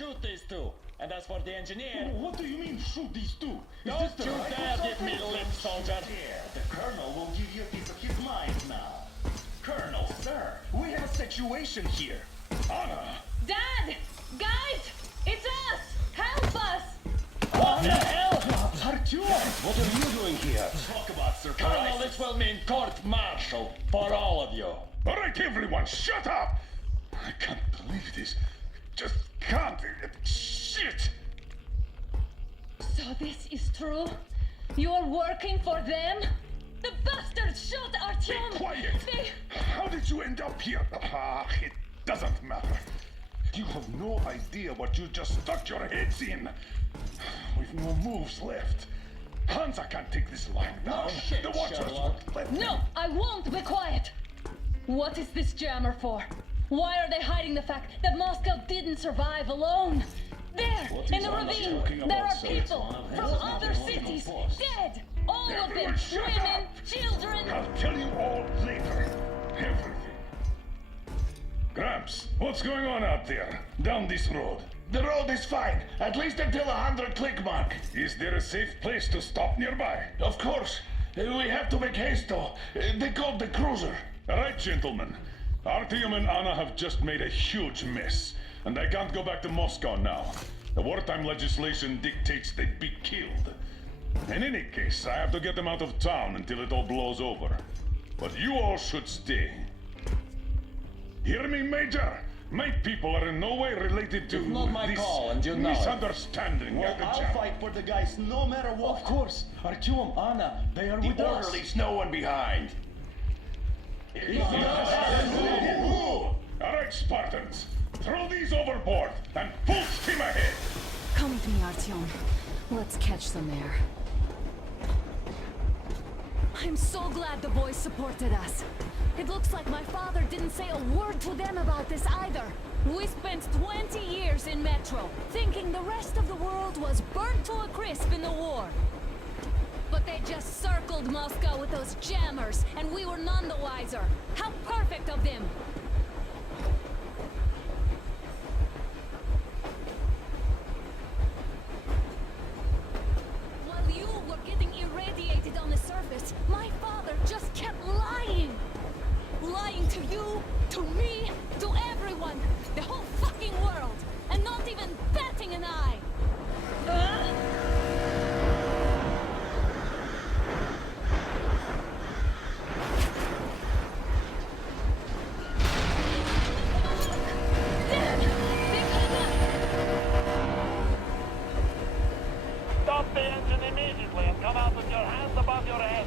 shoot these two. And as for the engineer... What do you mean, shoot these two? Don't you dare give me lip, soldier! Yeah, the Colonel will give you a piece of his mind now. Colonel, sir, we have a situation here. Anna! Dad! Guys! It's us! Help us! What the hell? Artyom! What are you doing here? Talk about surprise. Colonel, this will mean court-martial for all of you. All right, everyone, shut up! I can't believe this. Just can't. Shit! So this is true? You're working for them? The bastards shot Artyom! Be quiet! They... How did you end up here? It doesn't matter. You have no idea what you just stuck your heads in. We've no moves left. Hansa can't take this lying down. Oh, shit, the Watchers Sherlock. won't let me. No, I won't be quiet! What is this jammer for? Why are they hiding the fact that Moscow didn't survive alone? There, in the ravine, there are people from other cities, dead! All of them, Everyone shut women, up. children! I'll tell you all later. Everything. Gramps, what's going on out there? Down this road? The road is fine, at least until 100 click mark. Is there a safe place to stop nearby? Of course. We have to make haste though. They called the cruiser. All right, gentlemen. Artyom and Anna have just made a huge mess, and they can't go back to Moscow now. The wartime legislation dictates they be killed. In any case, I have to get them out of town until it all blows over. But you all should stay. Hear me, Major? My people are in no way related to It's not my this call, and you know it. misunderstanding. Well, at the I'll jam. fight for the guys no matter what. Of course. Artyom, Anna, they are with us. Leaves no one behind. All right, Spartans. Throw these overboard and full steam ahead. Come with me, Artyom. Let's catch them there. I'm so glad the boys supported us. It looks like my father didn't say a word to them about this either. We spent 20 years in Metro, thinking the rest of the world was burnt to a crisp in the war. But they just circled Moscow with those jammers, and we were none the wiser. How perfect of them! While you were getting irradiated on the surface, my father just kept lying. Lying to you, to me, to everyone, the whole fucking world, and not even batting an eye. Stop the engine immediately and come out with your hands above your head.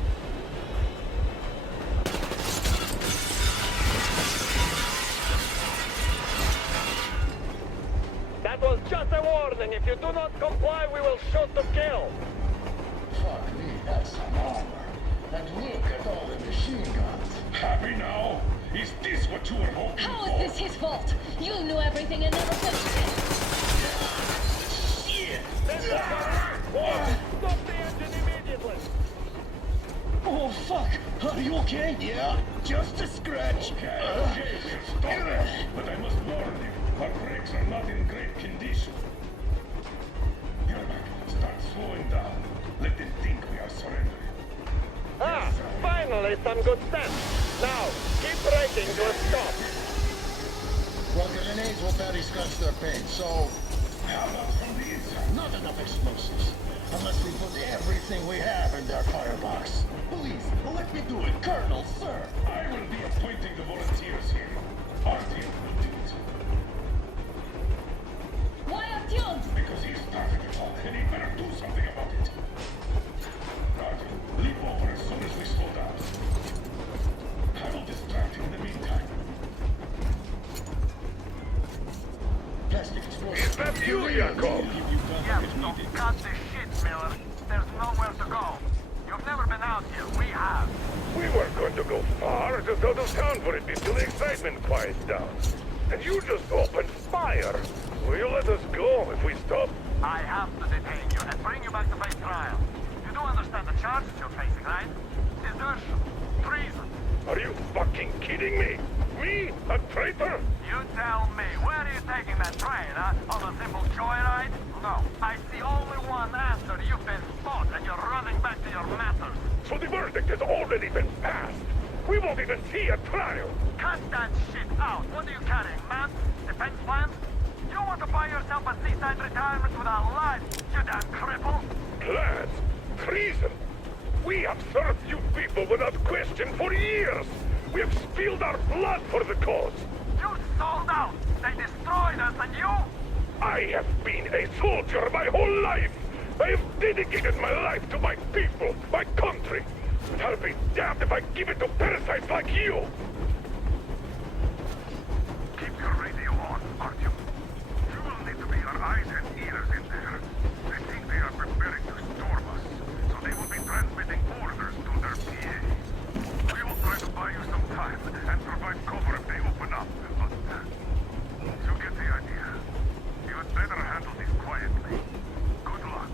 That was just a warning. If you do not comply, we will shoot to kill. Fuck me, that's some armor. And look at all the machine guns. Happy now? Is this what you were hoping How for? is this his fault? You knew everything and never said shit. This is the last warning. Stop the engine immediately. Oh, fuck. Are you okay? Yeah, just a scratch. Okay, stop it. But I must warn you, our brakes are not in great condition. Yermak, start slowing down. Let them think we are surrendering. Ah, finally some good sense. Now, keep braking to a stop. Well, grenades will barely scratch their paint, so... How about from the inside? Not enough explosives. Unless we put everything we have in their firebox. Please, let me do it, Colonel, sir. I will be appointing the volunteers here. Artyom will do it. Why Artyom? Because he started it all, and he better do something about it. Artyom, leap over as soon as we slow down. I will distract him in the meantime. Plastic explosive. Is that you, Yakov? Yes, so cut the shit, Miller. There's nowhere to go. You've never been out here. We have. We weren't going to go far, just out of town for it until the excitement quiets down. And you just opened fire. Will you let us go if we stop? I have to detain you and bring you back to face trial. You do understand the charges you're facing, right? Desertion, treason. Are you fucking kidding me? Me? A traitor? You tell me, where do you taking that train, huh? On a simple joyride? No. I see only one answer. You've been spot and you're running back to your masters. So the verdict has already been passed. We won't even see a trial. Cut that shit out. What are you carrying, man? Defense plans? You want to buy yourself a seaside retirement without life, you damn cripple? Plans? Treason? We have served you people without question for years. We have spilled our blood for the cause. You sold out. They destroyed us, and you? I have been a soldier my whole life. I have dedicated my life to my people, my country. But I'll be damned if I give it to parasites like you. Keep your radio on, Artyom. You will need to be our eyes and ears in there. I think they are preparing to storm us, so they will be transmitting orders to their PA. We will try to buy you some time and provide cover if they open up, but you get the idea. You had better handle this quietly. Good luck.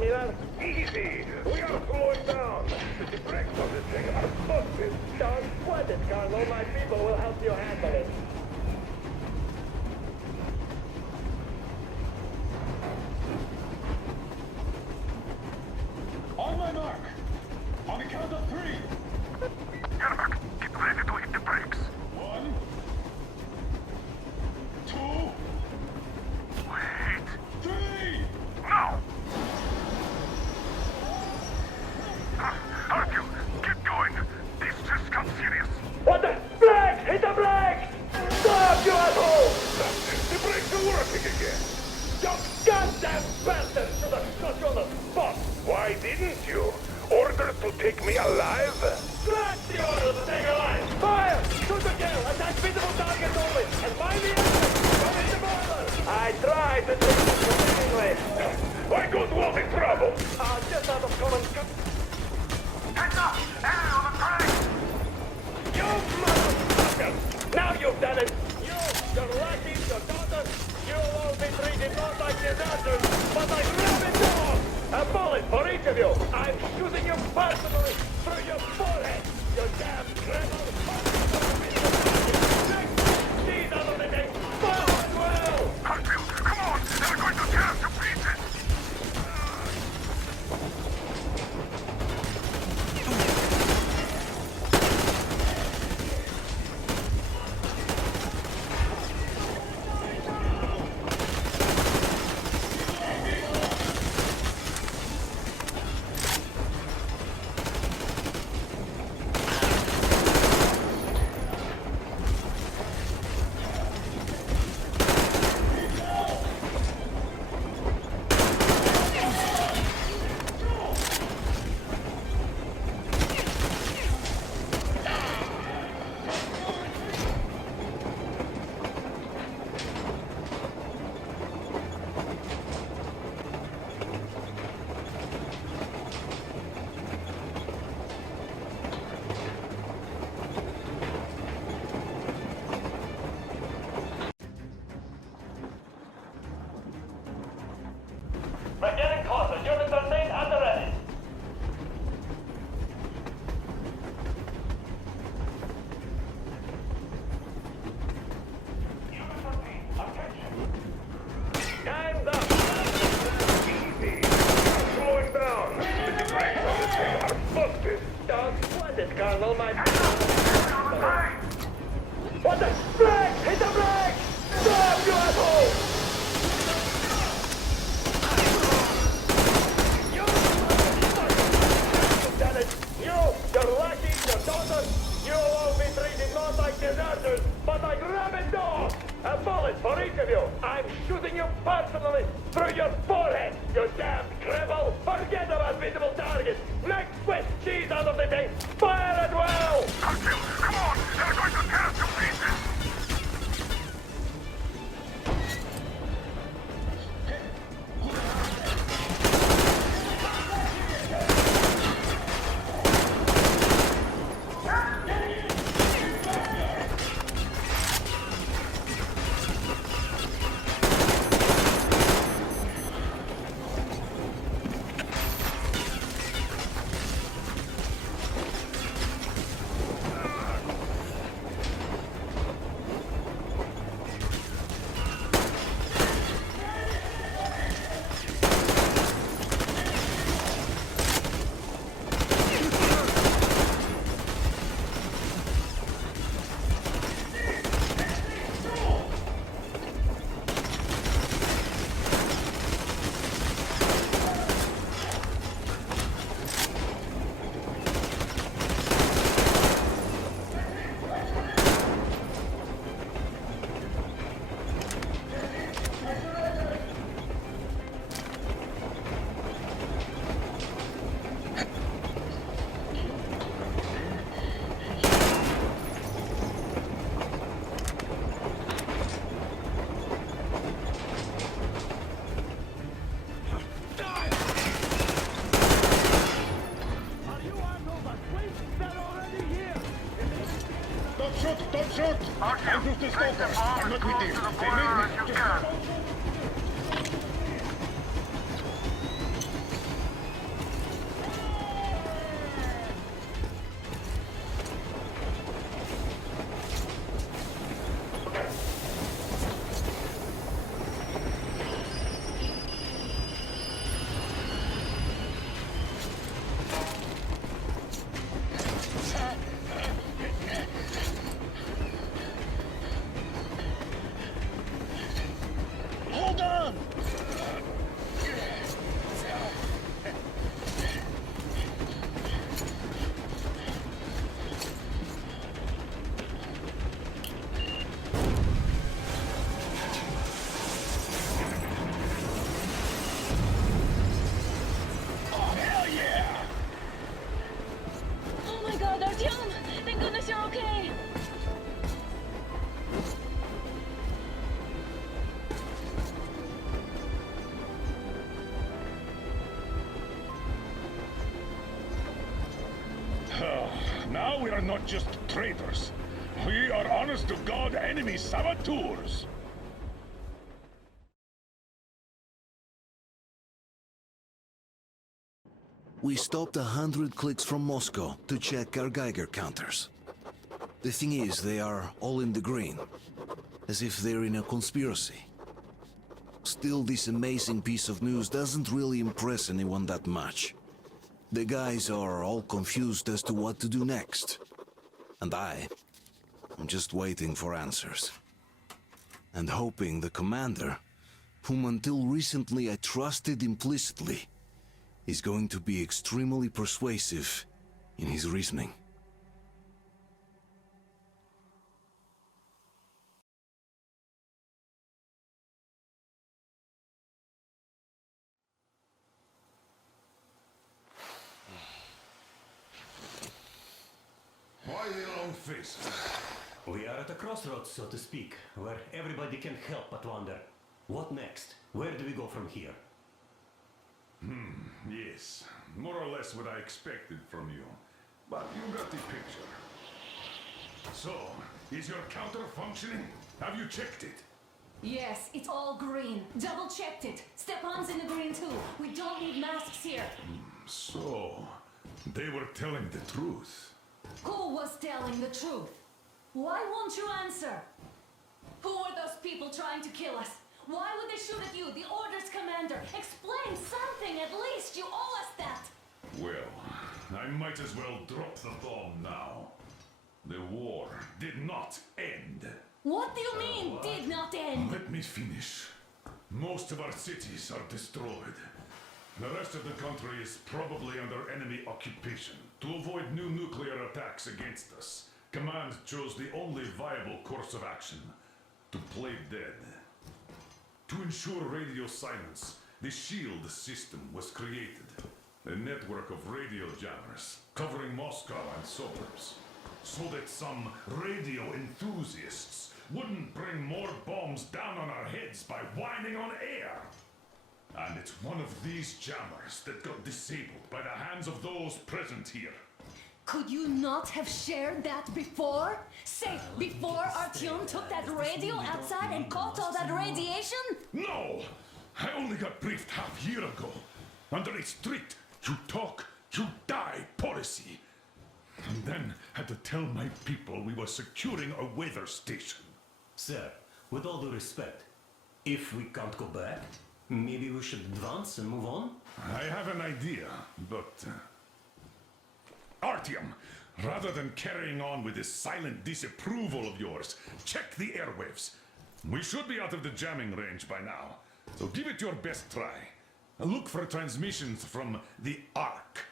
Miller? Easy! We are slowing down! The brakes on this thing are busted! Don't sweat it, Colonel. My people will help you handle it. On my mark. On the count of 3. Rever, get ready to hit the brakes. 1, 2, Wait. 3. Now! Artyom, get going. This just got serious. What the? Brakes! Hit the brakes! Stop, you asshole! The brakes are working again. You goddamn bastard! Should have shot you on the spot! Why didn't you? Orders to take me alive? That's the order to take a line! Fire! Shoot to kill! Attack visible targets only! And find the enemy! Come in the border! I tried to take you anyway. Why got all the trouble? Just out of common... Heads up! Enemy on the train! You motherfucker! Now you've done it! You, your lackeys, your daughters, you'll all be treated not like disasters, but like rabid dogs! A bullet for each of you! I'm shooting you personally through your forehead! You damn criminal! These are the things! Forward well! Artyom, come on! They're going to tear us to pieces! We're getting closer. Units are seen and ready. Units are seen. Attention. Time's up. Easy! Slowing down! The brakes on this thing are busted! Don't sweat it, Colonel. My... Enemy on the train! What the? Brakes! Hit the brakes! Stop, you asshole! You motherfucker! You've done it! You, your lackeys, your daughters, you'll all be treated not like deserters, but like rabid dogs! A bullet for each of you! I'm shooting you personally through your forehead, you damn cripple! Forget about visible targets! Next Swiss cheese out of the thing! Fire at will! Artyom, come on! They're going to tear us to pieces! Don't shoot! I'm just a stalker. I'm not with you. They made me. Now we are not just traitors. We are honest-to-God enemy saboteurs. We stopped 100 clicks from Moscow to check our Geiger counters. The thing is, they are all in the green, as if they're in a conspiracy. Still, this amazing piece of news doesn't really impress anyone that much. The guys are all confused as to what to do next. And I'm just waiting for answers. And hoping the commander, whom until recently I trusted implicitly, is going to be extremely persuasive in his reasoning. Why the long face? We are at a crossroads, so to speak, where everybody can help but wonder, what next? Where do we go from here? Yes, more or less what I expected from you. But you got the picture. So, is your counter functioning? Have you checked it? Yes, it's all green. Double checked it. Stepan's in the green too. We don't need masks here. So, they were telling the truth. Who was telling the truth? Why won't you answer? Who are those people trying to kill us? Why would they shoot at you, the Order's commander? Explain something at least, you owe us that! Well, I might as well drop the bomb now. The war did not end. What do you mean, did not end? Let me finish. Most of our cities are destroyed. The rest of the country is probably under enemy occupation. To avoid new nuclear attacks against us, Command chose the only viable course of action: to play dead. To ensure radio silence, the SHIELD system was created. A network of radio jammers covering Moscow and suburbs, so that some radio enthusiasts wouldn't bring more bombs down on our heads by whining on air. And it's one of these jammers that got disabled by the hands of those present here. Could you not have shared that before? Say, before Artyom took that radio outside and caught all that radiation? No! I only got briefed half year ago. Under a strict, you talk, you die policy. And then had to tell my people we were securing a weather station. Sir, with all due respect, if we can't go back, maybe we should advance and move on? I have an idea, but... Artyom, rather than carrying on with this silent disapproval of yours, check the airwaves. We should be out of the jamming range by now, so give it your best try. Look for transmissions from the Ark.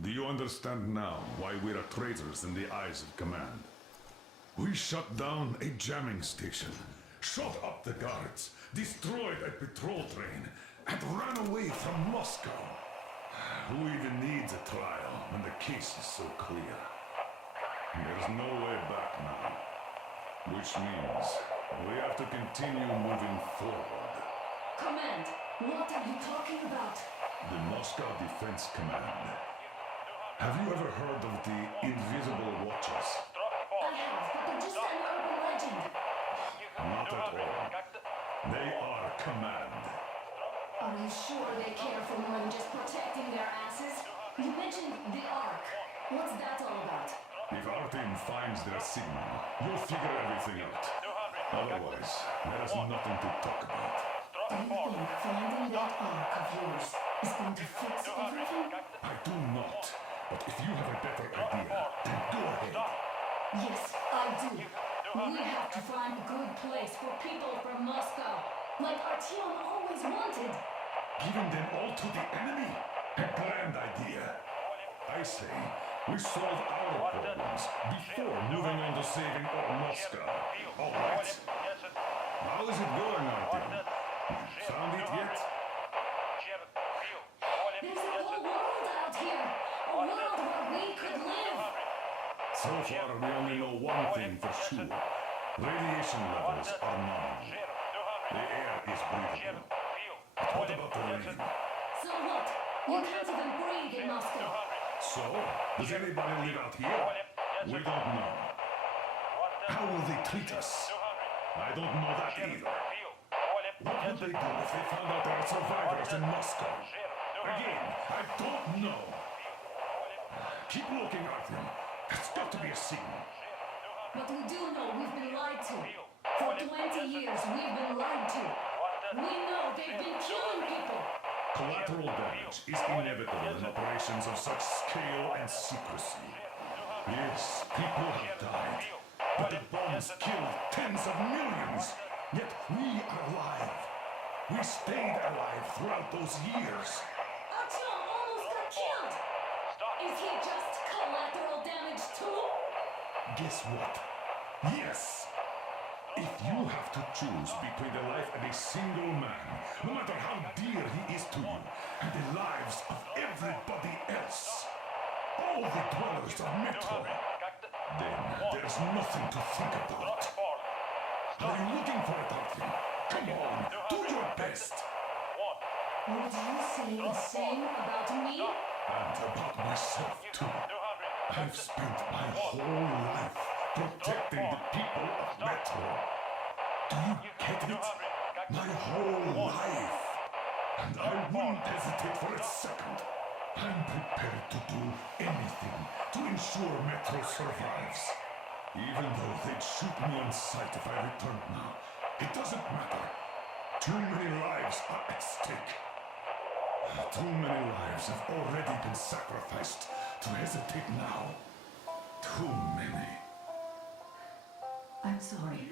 Do you understand now why we are traitors in the eyes of Command? We shut down a jamming station, shot up the guards, destroyed a patrol train, and ran away from Moscow. Who even needs a trial when the case is so clear? There's no way back now. Which means we have to continue moving forward. Command, what are you talking about? The Moscow Defense Command. Have you ever heard of the Invisible Watchers? I have, but they're just an urban legend. Not at all. They are Command. Are you sure they care for more than just protecting their asses? You mentioned the Ark. What's that all about? If our team finds their signal, you'll figure everything out. Otherwise, there is nothing to talk about. Do you think finding that Ark of yours is going to fix everything? I do not. But if you have a better idea, then go ahead. Yes, I do. We have to find a good place for people from Moscow, like Artyom always wanted. Giving them all to the enemy? A grand idea. I say, we solve our problems before moving on to saving all Moscow. All right. How is it going, Artyom? Found it yet? There's a whole world out here. A world where we could live. So far, we only know one thing for sure. Radiation levels are nominal. The air is breathable. But what about the rain? So what? You can't even breathe in Moscow. So, does anybody live out here? We don't know. How will they treat us? I don't know that either. What would they do if they found out there are survivors in Moscow? Again, I don't know. Keep looking, Artyom. There's got to be a signal. But we do know we've been lied to. For 20 years, we've been lied to. We know they've been killing people. Collateral damage is inevitable in operations of such scale and secrecy. Yes, people have died, but the bombs killed tens of millions. Yet we are alive. We stayed alive throughout those years. Artyom almost got killed. Is he just collateral damage too? Guess what? Yes. If you have to choose between the life of a single man, no matter how dear he is to you, and the lives of everybody else, all the dwellers of Metro, then there's nothing to think about. Are you looking for it, Artyom? Come on, do your best. Would you say the same about me? And about myself, too. I've spent my whole life protecting the people of Metro. Do you get it? My whole life. And I won't hesitate for a second. I'm prepared to do anything to ensure Metro survives. Even though they'd shoot me on sight if I returned now, it doesn't matter. Too many lives are at stake. Too many lives have already been sacrificed to hesitate now. Too many. I'm sorry.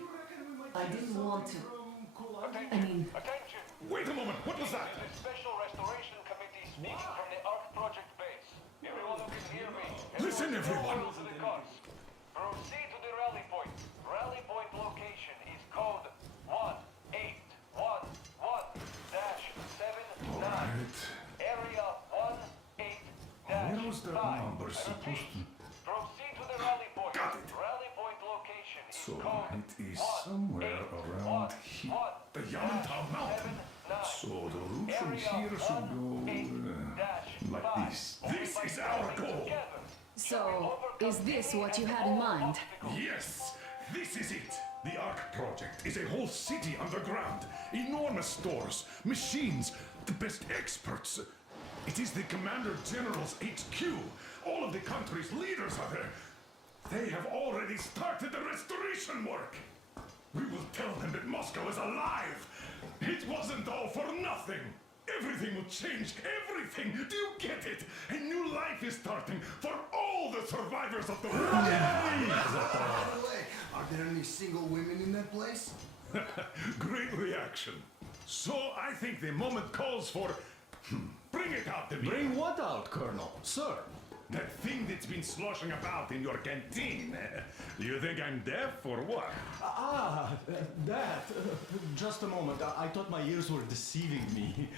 I didn't want to. I mean... Attention! Wait a moment, what was that? The Special Restoration Committee speaking from the Ark Project base. Everyone who can hear me. Listen, everyone. To the cars. Proceed to the rally point. Rally point location is code 1811-79. Alright. Area 18-5. Where was that number supposed to... Proceed to the rally point. Got it. Rally point location is So code it is somewhere around here. The Yamantau Mountain. So the route from here should go like this. This is our goal. So, is this what you had in mind? Yes, this is it. The Ark Project is a whole city underground. Enormous stores, machines, the best experts. It is the Commander General's HQ. All of the country's leaders are there. They have already started the restoration work. We will tell them that Moscow is alive. It wasn't all for nothing. Everything will change. Everything. Do you get it? A new life is starting for all the survivors of the war. By the way, are there any single women in that place? Great reaction. So I think the moment calls for... Bring it out to me. Bring what out, Colonel? Sir? That thing that's been sloshing about in your canteen. You think I'm deaf or what? That. Just a moment. I thought my ears were deceiving me.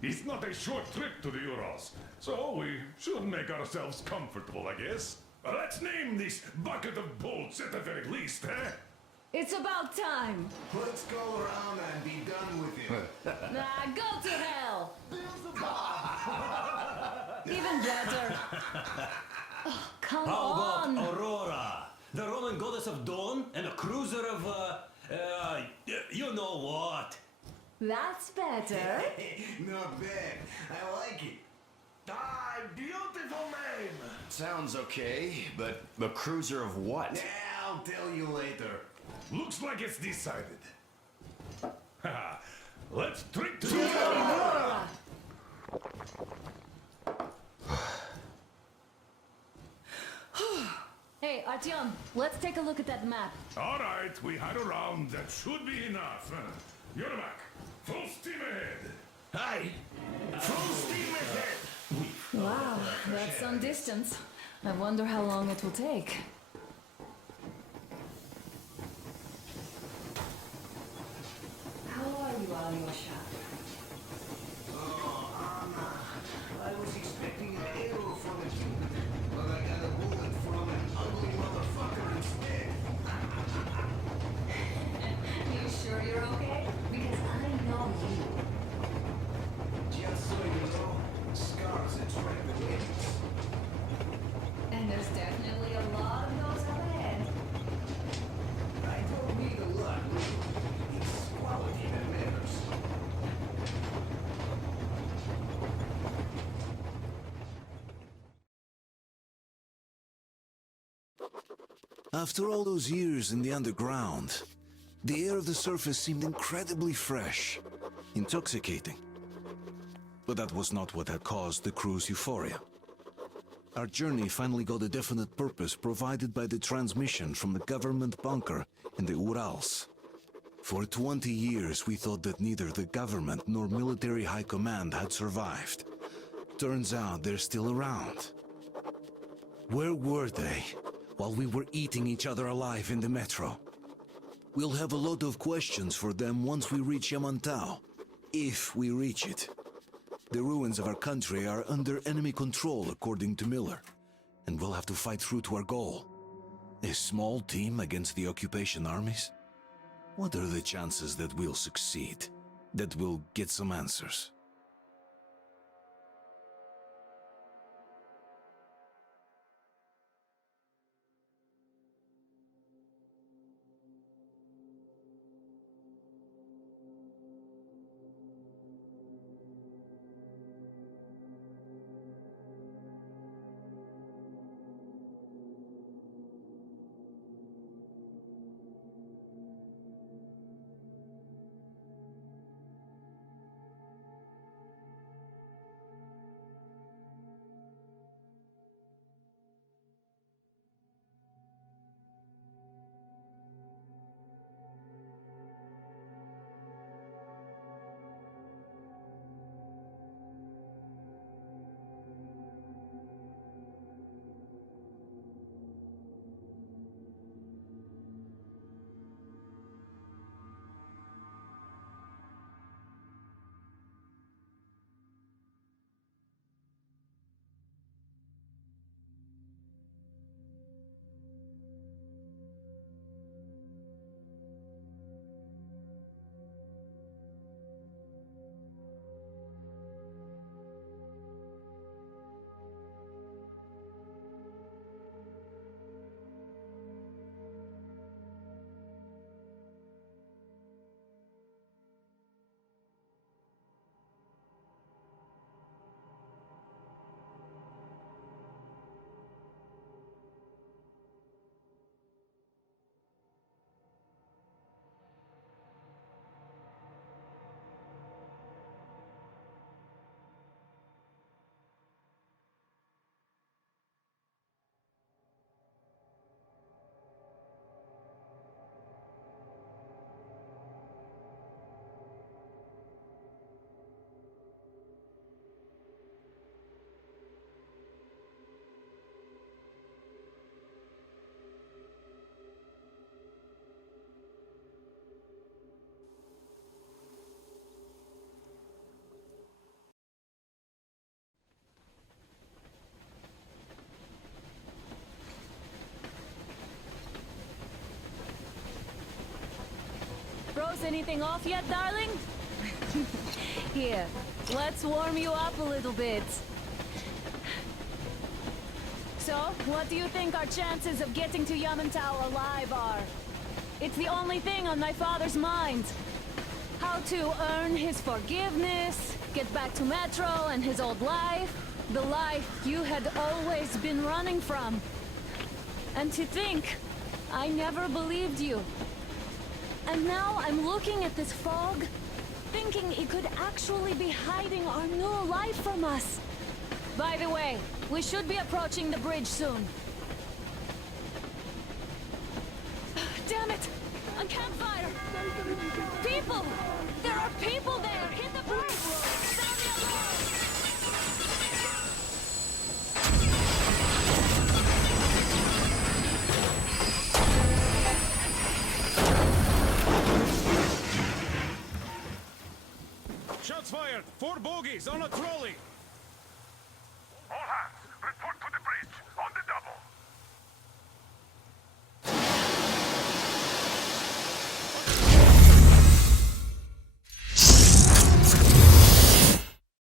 It's not a short trip to the Urals, so we should make ourselves comfortable, I guess. Let's name this bucket of bolts at the very least, eh? It's about time! Let's go around and be done with it. Nah, go to hell! Even better. Oh, come How on! about Aurora? The Roman goddess of dawn and a cruiser of, you know what? That's better. Not bad. I like it. Ah, beautiful name! Sounds okay, but the cruiser of what? I'll tell you later. Looks like it's decided. Haha. Let's drink to Aurora! Hey, Artyom, let's take a look at that map. All right, we had a round. That should be enough. Yermak, full steam ahead. Aye! Full steam ahead! Wow, that's some distance. I wonder how long it will take. How are you, Alyosha? Oh, Anna. I was expecting an arrow from a human, but I got a bullet from an ugly motherfucker instead. You sure you're okay? Because I know you. Just After all those years in the underground, the air of the surface seemed incredibly fresh, intoxicating. But that was not what had caused the crew's euphoria. Our journey finally got a definite purpose provided by the transmission from the government bunker in the Urals. For 20 years we thought that neither the government nor military high command had survived. Turns out they're still around. Where were they while we were eating each other alive in the metro? We'll have a lot of questions for them once we reach Yamantau, if we reach it. The ruins of our country are under enemy control, according to Miller, and we'll have to fight through to our goal. A small team against the occupation armies? What are the chances that we'll succeed? That we'll get some answers? Froze anything off yet, darling? Here, let's warm you up a little bit. So, what do you think our chances of getting to Yamantau alive are? It's the only thing on my father's mind. How to earn his forgiveness, get back to Metro and his old life. The life you had always been running from. And to think, I never believed you. And now I'm looking at this fog, thinking it could actually be hiding our new life from us. By the way, we should be approaching the bridge soon. Damn it! A campfire! People! There are people there! Hit the bridge! Sound the alarm! Shots fired! 4 bogies on a trolley!